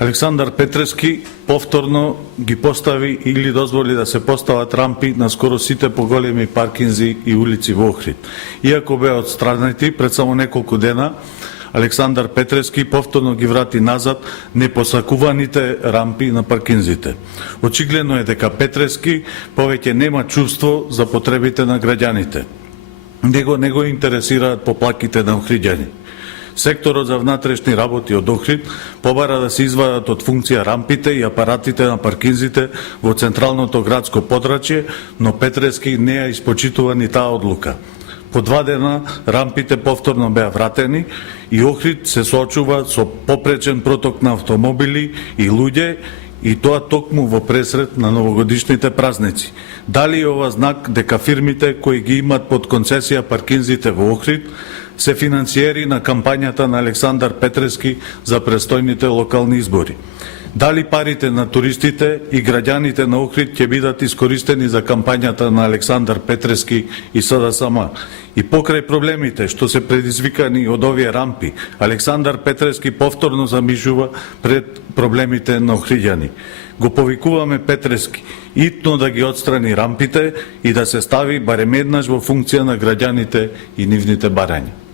Александар Петревски повторно ги постави или дозволи да се постават рампи на скоро сите поголеми паркинзи и улици во Охрид. Иако беа отстранети пред само неколку дена, Александар Петревски повторно ги врати назад непосакуваните рампи на паркинзите. Очигледно е дека Петревски повеќе нема чувство за потребите на граѓаните. Него не го интересираат поплаките на охриѓани. Секторот за внатрешни работи од Охрид побара да се извадат од функција рампите и апаратите на паркинзите во централното градско подрачје, но Петревски не ја испочитува ни таа одлука. По 2 дена рампите повторно беа вратени и Охрид се соочува со попречен проток на автомобили и луѓе, и тоа токму во пресред на новогодишните празници. Дали е ова знак дека фирмите кои ги имат под концесија паркинзите во Охрид се финансиери на кампањата на Александар Петревски за престојните локални избори? Дали парите на туристите и граѓаните на Охрид ќе бидат искористени за кампањата на Александар Петревски и СДСМ? И покрај проблемите што се предизвикани од овие рампи, Александар Петревски повторно замижува пред проблемите на охриѓани. Го повикуваме Петревски итно да ги отстрани рампите и да се стави барем еднаш во функција на граѓаните и нивните барања.